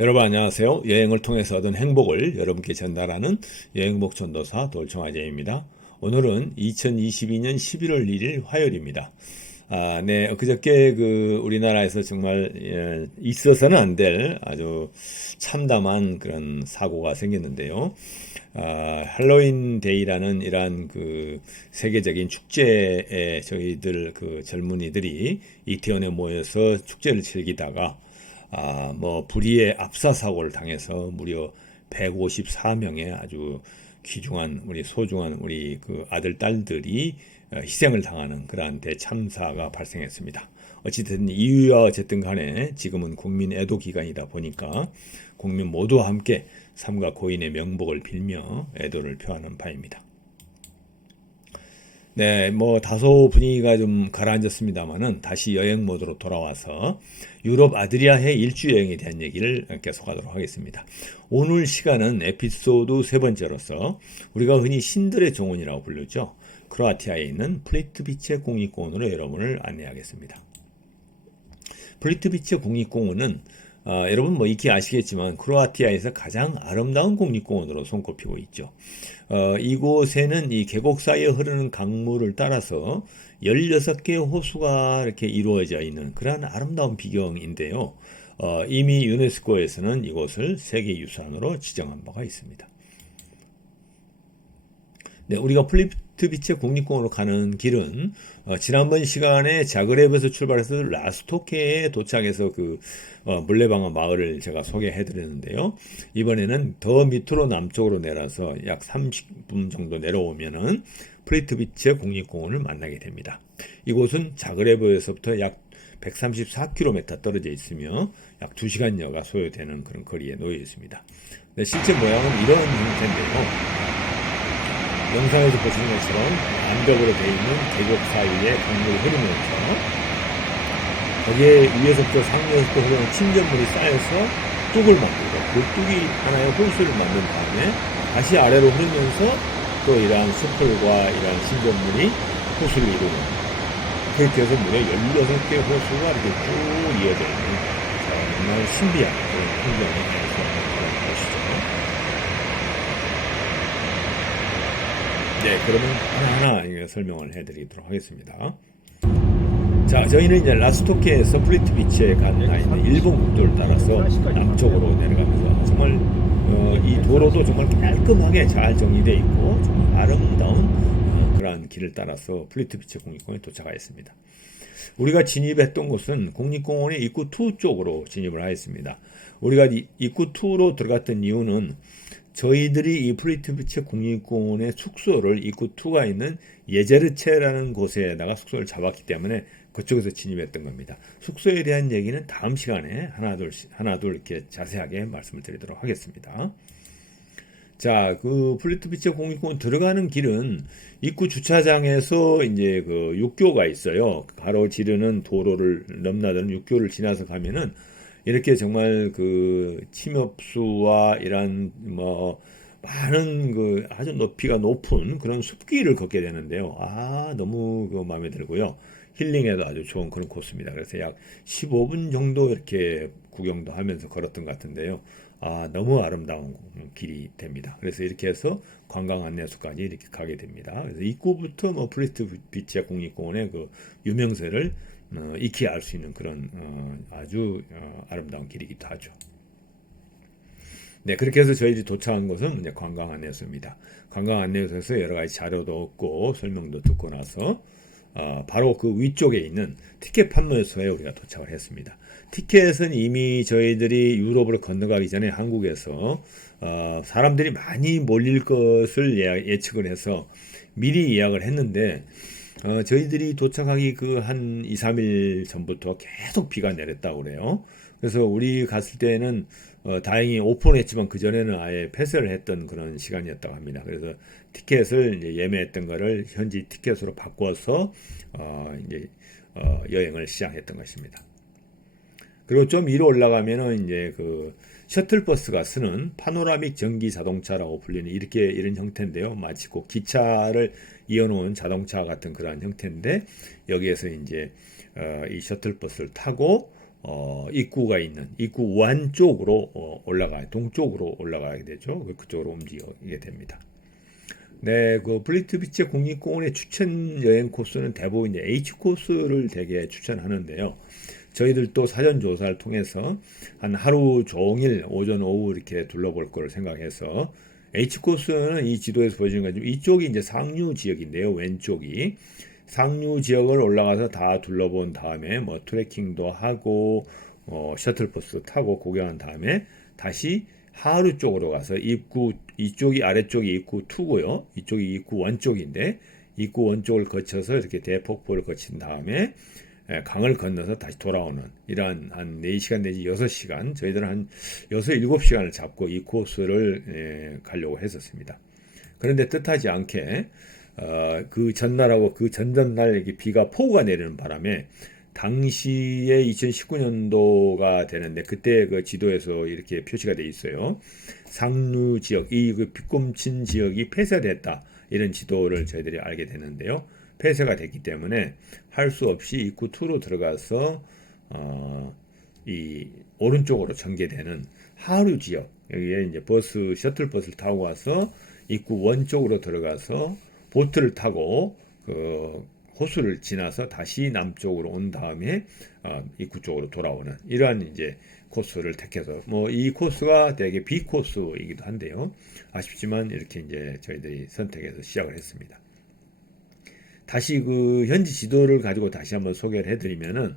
여러분 안녕하세요. 여행을 통해서 얻은 행복을 여러분께 전달하는 여행복 전도사 돌청아재입니다. 오늘은 2022년 11월 1일 화요일입니다. 네, 그저께 우리나라에서 정말 있어서는 안 될 아주 참담한 그런 사고가 생겼는데요. 할로윈 데이라는 이러한 세계적인 축제에 저희들 젊은이들이 이태원에 모여서 축제를 즐기다가 불의의 압사 사고를 당해서 무려 154명의 아주 귀중한 소중한 우리 아들 딸들이 희생을 당하는 그러한 대참사가 발생했습니다. 어찌든 이유와 어쨌든 간에 지금은 국민 애도 기간이다 보니까 국민 모두와 함께 삼가 고인의 명복을 빌며 애도를 표하는 바입니다. 네, 다소 분위기가 좀 가라앉았습니다만은 다시 여행 모드로 돌아와서 유럽 아드리아해 일주 여행에 대한 얘기를 계속하도록 하겠습니다. 오늘 시간은 에피소드 세 번째로서 우리가 흔히 신들의 정원이라고 부르죠. 크로아티아에 있는 플리트비체 국립공원으로 여러분을 안내하겠습니다. 플리트비체 국립공원은 여러분 익히 아시겠지만 크로아티아에서 가장 아름다운 국립공원으로 손꼽히고 있죠. 이곳에는 이 계곡 사이에 흐르는 강물을 따라서 16개의 호수가 이렇게 이루어져 있는 그러한 아름다운 비경인데요. 이미 유네스코에서는 이곳을 세계유산으로 지정한 바가 있습니다. 네, 우리가 플리트비체 국립공원으로 가는 길은 지난번 시간에 자그레브에서 출발해서 라스토케에 도착해서 물레방아 마을을 제가 소개해 드렸는데요. 이번에는 더 밑으로 남쪽으로 내려서 약 30분 정도 내려오면은 플리트비체 국립공원을 만나게 됩니다. 이곳은 자그레브에서부터 약 134km 떨어져 있으며 약 2시간여가 소요되는 그런 거리에 놓여 있습니다. 네, 실제 모양은 이런 형태인데요. 영상에서 보시는 것처럼 암벽으로 되어 있는 계곡 사이에 강물이 흐르면서 거기에 위에서부터 상류에서부터 흐르는 침전물이 쌓여서 뚝을 만들고 그 뚝이 하나의 호수를 만든 다음에 다시 아래로 흐르면서 또 이러한 숲풀과 이러한 침전물이 호수를 이루는 그렇게 해서 무려 16개의 호수가 이렇게 쭉 이어져 있는 정말 신비한 그런 풍경이 발생하는 그런 곳이죠. 네, 그러면 하나하나 설명을 해드리도록 하겠습니다. 자, 저희는 이제 라스토케에서 플리트비치에 나 있는 일본 국도를 따라서 남쪽으로 내려가면서 정말 이 도로도 정말 깔끔하게 잘 정리되어 있고 정말 아름다운 그러한 길을 따라서 플리트비치 국립공원에 도착하였습니다. 우리가 진입했던 곳은 국립공원의 입구 2 쪽으로 진입을 하였습니다. 우리가 입구 2로 들어갔던 이유는 저희들이 이 플리트비체 국립공원의 숙소를 입구 2가 있는 예제르체라는 곳에다가 숙소를 잡았기 때문에 그쪽에서 진입했던 겁니다. 숙소에 대한 얘기는 다음 시간에 하나둘 이렇게 자세하게 말씀을 드리도록 하겠습니다. 자, 플리트비체 국립공원 들어가는 길은 입구 주차장에서 이제 육교가 있어요. 가로지르는 도로를 넘나드는 육교를 지나서 가면은 이렇게 정말 침엽수와 이런 많은 아주 높이가 높은 그런 숲길을 걷게 되는데요. 너무 마음에 들고요. 힐링에도 아주 좋은 그런 코스입니다. 그래서 약 15분 정도 이렇게 구경도 하면서 걸었던 것 같은데요. 너무 아름다운 길이 됩니다. 그래서 이렇게 해서 관광 안내소까지 이렇게 가게 됩니다. 그래서 입구부터 플리트비체 국립공원의 유명세를 익히 알 수 있는 그런 아주 아름다운 길이기도 하죠. 네, 그렇게 해서 저희들이 도착한 곳은 이제 관광 안내소입니다. 관광 안내소에서 여러 가지 자료도 얻고 설명도 듣고 나서 바로 그 위쪽에 있는 티켓 판매소에 우리가 도착을 했습니다. 티켓은 이미 저희들이 유럽으로 건너가기 전에 한국에서 사람들이 많이 몰릴 것을 예측을 해서 미리 예약을 했는데 저희들이 도착하기 한 2, 3일 전부터 계속 비가 내렸다고 그래요. 그래서 우리 갔을 때는 다행히 오픈했지만 그전에는 아예 폐쇄를 했던 그런 시간이었다고 합니다. 그래서 티켓을 이제 예매했던 거를 현지 티켓으로 바꿔서 이제 여행을 시작했던 것입니다. 그리고 좀 위로 올라가면은 이제 셔틀버스가 쓰는 파노라믹 전기 자동차라고 불리는 이런 형태인데요. 마치 기차를 이어놓은 자동차 같은 그런 형태인데 여기에서 이제 이 셔틀버스를 타고 입구가 있는 입구 우한 쪽으로 동쪽으로 올라가게 되죠. 그쪽으로 움직이게 됩니다. 네, 그 블리트 비치 국립공원의 추천 여행 코스는 대부분 이제 H 코스를 되게 추천하는데요. 저희들도 사전 조사를 통해서 한 하루 종일 오전 오후 이렇게 둘러볼 걸 생각해서 H 코스는 이 지도에서 보여주는 것처럼 이쪽이 이제 상류 지역인데요. 왼쪽이 상류 지역을 올라가서 다 둘러본 다음에 뭐 트레킹도 하고 셔틀버스 타고 구경한 다음에 다시 하류 쪽으로 가서 이쪽이 아래쪽이 입구 2고요. 이쪽이 입구 1 쪽인데 입구 1 쪽을 거쳐서 이렇게 대폭포를 거친 다음에 강을 건너서 다시 돌아오는 이러한 한 4시간 내지 6시간 저희들은 한 6, 7시간을 잡고 이 코스를 가려고 했었습니다. 그런데 뜻하지 않게 그 전날하고 그 전전날 이렇게 폭우가 내리는 바람에 당시에 2019년도가 되는데 그때 그 지도에서 이렇게 표시가 돼 있어요. 상류 지역, 이 그 빗꿈친 지역이 폐쇄됐다. 이런 지도를 저희들이 알게 되는데요. 폐쇄가 됐기 때문에 할 수 없이 입구 2로 들어가서 이 오른쪽으로 전개되는 하류 지역 여기에 이제 셔틀버스를 타고 가서 입구 1 쪽으로 들어가서 보트를 타고 그 호수를 지나서 다시 남쪽으로 온 다음에 입구 쪽으로 돌아오는 이러한 이제 코스를 택해서 뭐 이 코스가 되게 B 코스이기도 한데요. 아쉽지만 이렇게 이제 저희들이 선택해서 시작을 했습니다. 다시 그 현지 지도를 가지고 다시 한번 소개를 해드리면은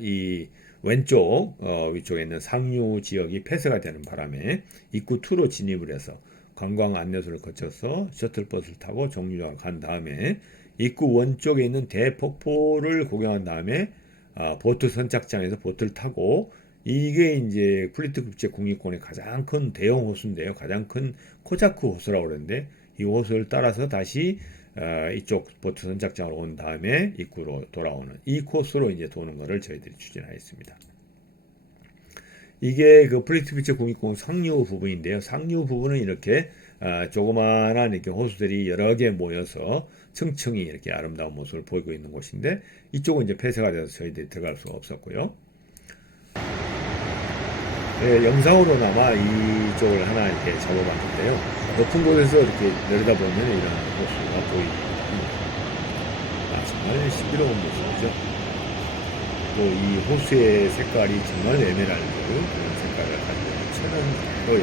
이 왼쪽 위쪽에 있는 상류 지역이 폐쇄가 되는 바람에 입구 2로 진입을 해서 관광 안내소를 거쳐서 셔틀버스를 타고 정류장을 간 다음에 입구 1 쪽에 있는 대폭포를 구경한 다음에 보트 선착장에서 보트를 타고 이게 이제 플리트 국제 국립공원의 가장 큰 대형 호수인데요. 가장 큰 코자크 호수라고 그러는데 이 호수를 따라서 다시 이쪽 보트 선착장으로 온 다음에 입구로 돌아오는 이 코스로 이제 도는 것을 저희들이 추진하였습니다. 이게 그 플리트 비치 국립공원 상류 부분인데요. 상류 부분은 이렇게 조그마한 이렇게 호수들이 여러 개 모여서 층층이 이렇게 아름다운 모습을 보이고 있는 곳인데 이쪽은 이제 폐쇄가 돼서 저희들이 들어갈 수가 없었고요. 영상으로나마 이쪽을 하나 이렇게 잡아봤는데요. 높은 곳에서 이렇게 내려다보면 이런 호수가 보입니다. 정말 신비로운 모습이죠. 또 이 호수의 색깔이 정말 에메랄드 그런 색깔을 가지고 있는 천연으로의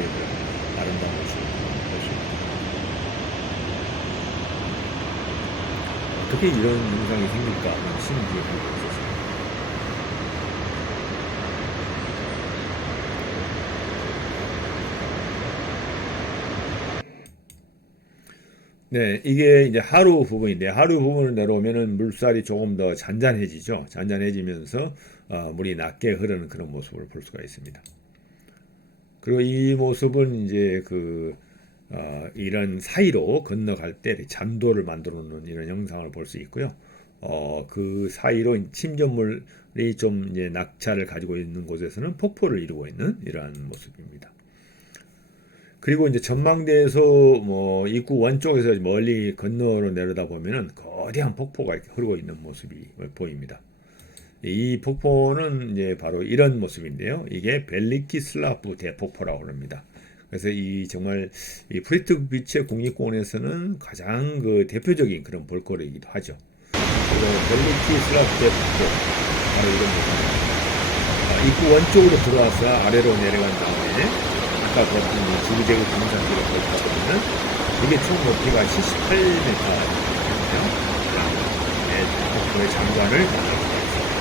아름다운 호수입니다. 어떻게 이런 영상이 생길까 하는 신기하고 있었습니다. 네, 이게 이제 하루 부분인데 하루 부분을 내려오면은 물살이 조금 더 잔잔해지죠. 잔잔해지면서 물이 낮게 흐르는 그런 모습을 볼 수가 있습니다. 그리고 이 모습은 이제 이런 사이로 건너갈 때 잔도를 만들어 놓는 이런 영상을 볼 수 있고요. 그 사이로 침전물이 좀 이제 낙차를 가지고 있는 곳에서는 폭포를 이루고 있는 이러한 모습입니다. 그리고 이제 전망대에서 뭐 입구 원 쪽에서 멀리 건너로 내려다 보면은 거대한 폭포가 이렇게 흐르고 있는 모습이 보입니다. 이 폭포는 이제 바로 이런 모습인데요. 이게 벨리키슬라프 대폭포라고 합니다. 그래서 이 정말 이 프리트 비치 국립공원에서는 가장 그 대표적인 그런 볼거리이기도 하죠. 그리고 벨리키슬라프 대폭포 바로 이런 모습입니다. 입구 원 쪽으로 들어와서 아래로 내려간 다음에 아까 보았던 지그재그 등산길을 걸다 보면은 이게 총 높이가 78m거든요. 폭포의 장관을 만날 수가 있습니다.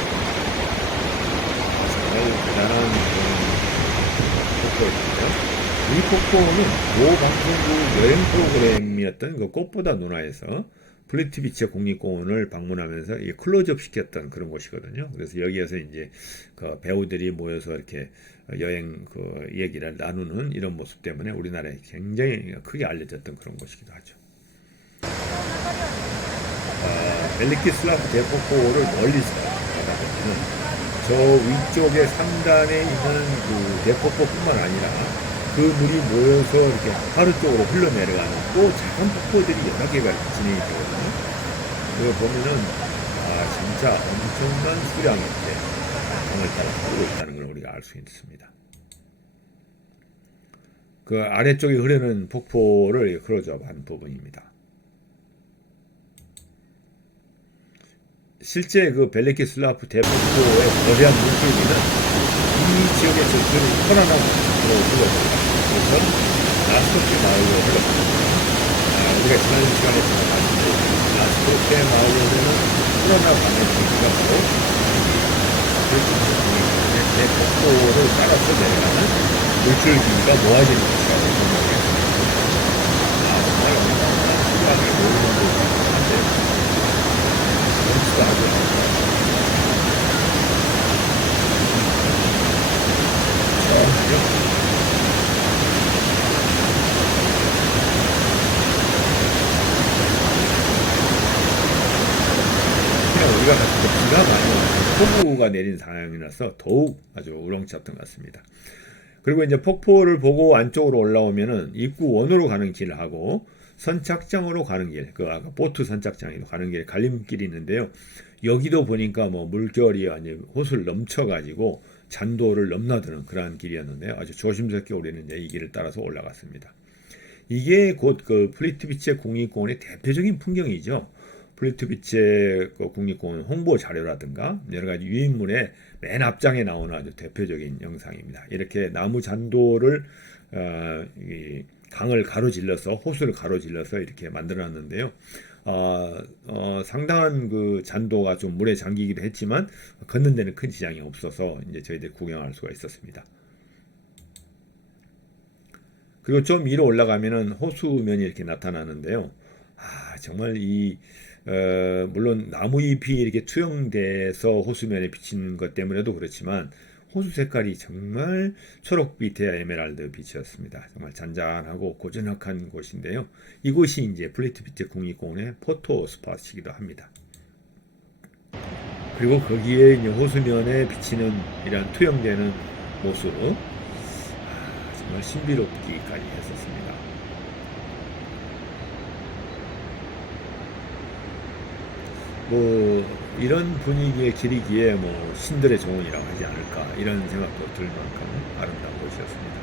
정말 대단한 폭포였는데요. 이 폭포는 모 방송국 여행 프로그램이었던 그 꽃보다 눈화에서 플리트 비치 국립공원을 방문하면서 클로즈업 시켰던 그런 곳이거든요. 그래서 여기에서 이제 그 배우들이 모여서 이렇게 여행 그 얘기를 나누는 이런 모습 때문에 우리나라에 굉장히 크게 알려졌던 그런 곳이기도 하죠. 벨리키슬라프 대폭포를 멀리서 바라보면 저 위쪽에 상단에 있는 그 대폭포뿐만 아니라 그 물이 모여서 이렇게 하루 쪽으로 흘러내려가는 또 작은 폭포들이 여러 개가 진행이 되거든요. 그걸 보면은 진짜 엄청난 수량의 강을 따라 흐르고 있다는 걸 우리가 알 수 있습니다. 그 아래쪽에 흐르는 폭포를 클로즈업한 부분입니다. 실제 그 벨레키 슬라프 대폭포의 거대한 물줄기는 이 지역에서 편안한 곳으로 흘러갑니다. 그래서 라스코페 마을로 흘러갑니다. 우리가 지난 시간에 말씀드린 라스코페 마을로는 코로나 감염 중이가 바로 대폭포를 따라서 내려가는 물줄기가 모아지는 곳이라고 생각합니다. 정말 엄청난 시간을 모으는 곳인데 그렇지도 않아요. 우리가 갔을 때 비가 많이 와서 폭우가 내린 상황이라서 더욱 아주 우렁찼던 것 같습니다. 그리고 이제 폭포를 보고 안쪽으로 올라오면은 입구 원으로 가는 길하고 선착장으로 가는 길, 그 아까 보트 선착장으로 가는 길 갈림길이 있는데요. 여기도 보니까 뭐 물결이 아니 호수를 넘쳐가지고 잔도를 넘나드는 그러한 길이었는데요. 아주 조심스럽게 우리는 이제 이 길을 따라서 올라갔습니다. 이게 곧 그 플리트비체 국립공원의 대표적인 풍경이죠. 플리트비체 국립공원 홍보 자료라든가 여러 가지 유인물의 맨 앞장에 나오는 아주 대표적인 영상입니다. 이렇게 나무 잔도를 이 강을 가로질러서 호수를 가로질러서 이렇게 만들어놨는데요. 상당한 그 잔도가 좀 물에 잠기기도 했지만 걷는 데는 큰 지장이 없어서 이제 저희들 구경할 수가 있었습니다. 그리고 좀 위로 올라가면은 호수면이 이렇게 나타나는데요. 정말 물론 나무잎이 이렇게 투영돼서 호수면에 비치는 것 때문에도 그렇지만 호수 색깔이 정말 초록빛의 에메랄드 빛이었습니다. 정말 잔잔하고 고즈넉한 곳인데요. 이곳이 이제 플리트비체 국립공원의 포토 스팟이기도 합니다. 그리고 거기에 이제 호수면에 비치는 이런 투영되는 모습, 정말 신비롭기까지 했었습니다. 이런 분위기에 기리기에 신들의 정원이라고 하지 않을까 이런 생각도 들 만큼 아름다운 곳이었습니다.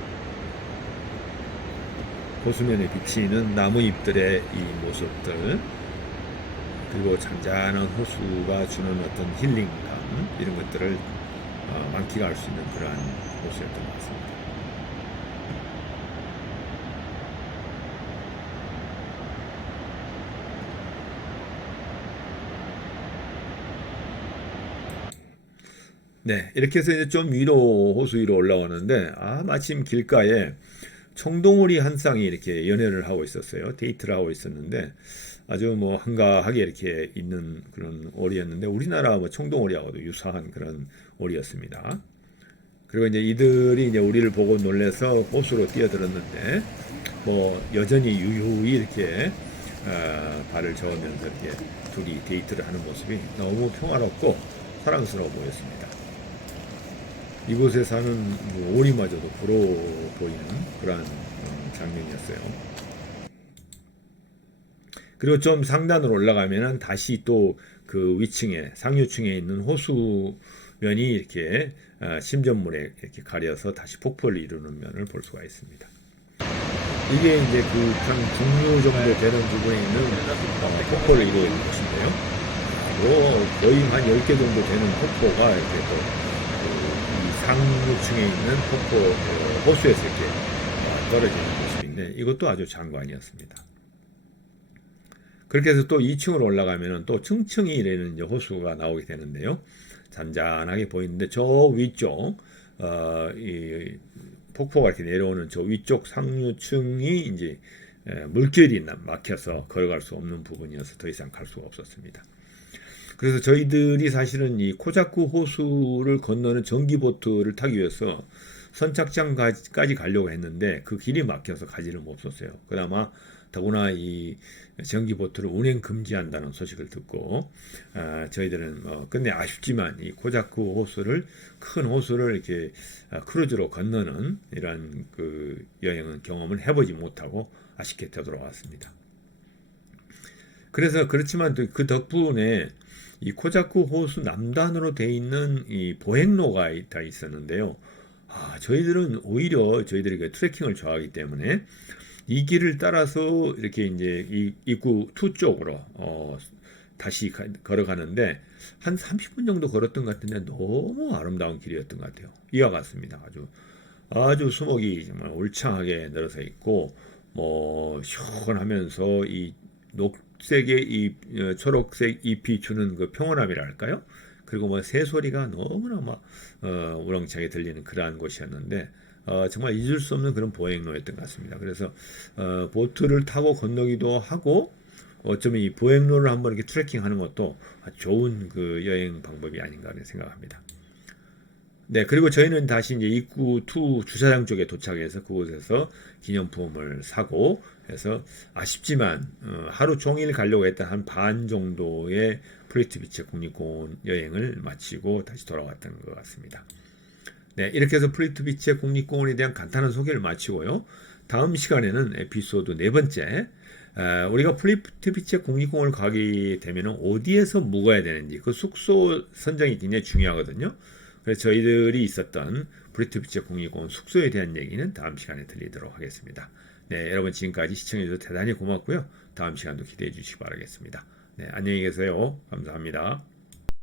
호수면에 비치는 나무잎들의 이 모습들, 그리고 잔잔한 호수가 주는 어떤 힐링감 이런 것들을 만끽할 수 있는 그러한 곳이었던 것 같습니다. 네, 이렇게 해서 이제 좀 위로 호수 위로 올라오는데 마침 길가에 청동오리 한 쌍이 이렇게 연애를 하고 있었어요. 데이트를 하고 있었는데 아주 한가하게 이렇게 있는 그런 오리였는데 우리나라 청동오리하고도 유사한 그런 오리였습니다. 그리고 이제 이들이 이제 우리를 보고 놀래서 호수로 뛰어들었는데 여전히 유유히 이렇게 발을 저으면서 이렇게 둘이 데이트를 하는 모습이 너무 평화롭고 사랑스러워 보였습니다. 이곳에 사는 오리마저도 부러워 보이는 그런 장면이었어요. 그리고 좀 상단으로 올라가면은 다시 또 그 위층에 상류층에 있는 호수면이 이렇게 심전물에 이렇게 가려서 다시 폭포를 이루는 면을 볼 수가 있습니다. 이게 이제 그 한 중류 정도 되는 부분에 있는 폭포를 이루고 있는 곳인데요. 거의 한 10개 정도 되는 폭포가 이렇게 또 상류층에 있는 폭포 호수에서 이렇게 떨어지는 모습인데 이것도 아주 장관이었습니다. 그렇게 해서 또 2층으로 올라가면 또 층층이 이래는 이제 호수가 나오게 되는데요. 잔잔하게 보이는데 저 위쪽 이 폭포가 이렇게 내려오는 저 위쪽 상류층이 이제 물길이 막혀서 걸어갈 수 없는 부분이어서 더 이상 갈 수가 없었습니다. 그래서 저희들이 사실은 이 코자쿠 호수를 건너는 전기보트를 타기 위해서 선착장까지 가려고 했는데 그 길이 막혀서 가지를 못했어요. 그나마 더구나 이 전기보트를 운행 금지한다는 소식을 듣고 저희들은 끝내 아쉽지만 이 코자쿠 호수를 큰 호수를 이렇게 크루즈로 건너는 이런 그 여행은 경험을 해보지 못하고 아쉽게 되돌아왔습니다. 그래서 그렇지만 또 그 덕분에 이 코자쿠 호수 남단으로 돼 있는 이 보행로가 다 있었는데요. 저희들은 오히려 저희들이 그 트레킹을 좋아하기 때문에 이 길을 따라서 이렇게 이제 이 입구 2 쪽으로 다시 걸어가는데 한 30분 정도 걸었던 것 같은데 너무 아름다운 길이었던 것 같아요. 이와 같습니다. 아주 수목이 정말 울창하게 늘어서 있고 뭐 시원하면서 이 녹색의 이 초록색 잎이 주는 그 평온함이랄까요? 그리고 뭐 새소리가 너무나 막 우렁차게 들리는 그러한 곳이었는데 정말 잊을 수 없는 그런 보행로였던 것 같습니다. 그래서 보트를 타고 건너기도 하고 어쩌면 이 보행로를 한번 이렇게 트레킹하는 것도 아주 좋은 그 여행 방법이 아닌가 생각합니다. 네, 그리고 저희는 다시 이제 입구 2 주차장 쪽에 도착해서 그곳에서 기념품을 사고 해서 아쉽지만 하루 종일 가려고 했던 한 반 정도의 프리트비치 국립공원 여행을 마치고 다시 돌아왔던 것 같습니다. 네, 이렇게 해서 프리트비치 국립공원에 대한 간단한 소개를 마치고요. 다음 시간에는 에피소드 네 번째, 우리가 프리트비치 국립공원을 가게 되면 어디에서 묵어야 되는지 그 숙소 선정이 굉장히 중요하거든요. 그래서 저희들이 있었던 프리트비치 국립공원 숙소에 대한 얘기는 다음 시간에 들리도록 하겠습니다. 네, 여러분 지금까지 시청해주셔서 대단히 고맙고요. 다음 시간도 기대해 주시기 바라겠습니다. 네, 안녕히 계세요. 감사합니다.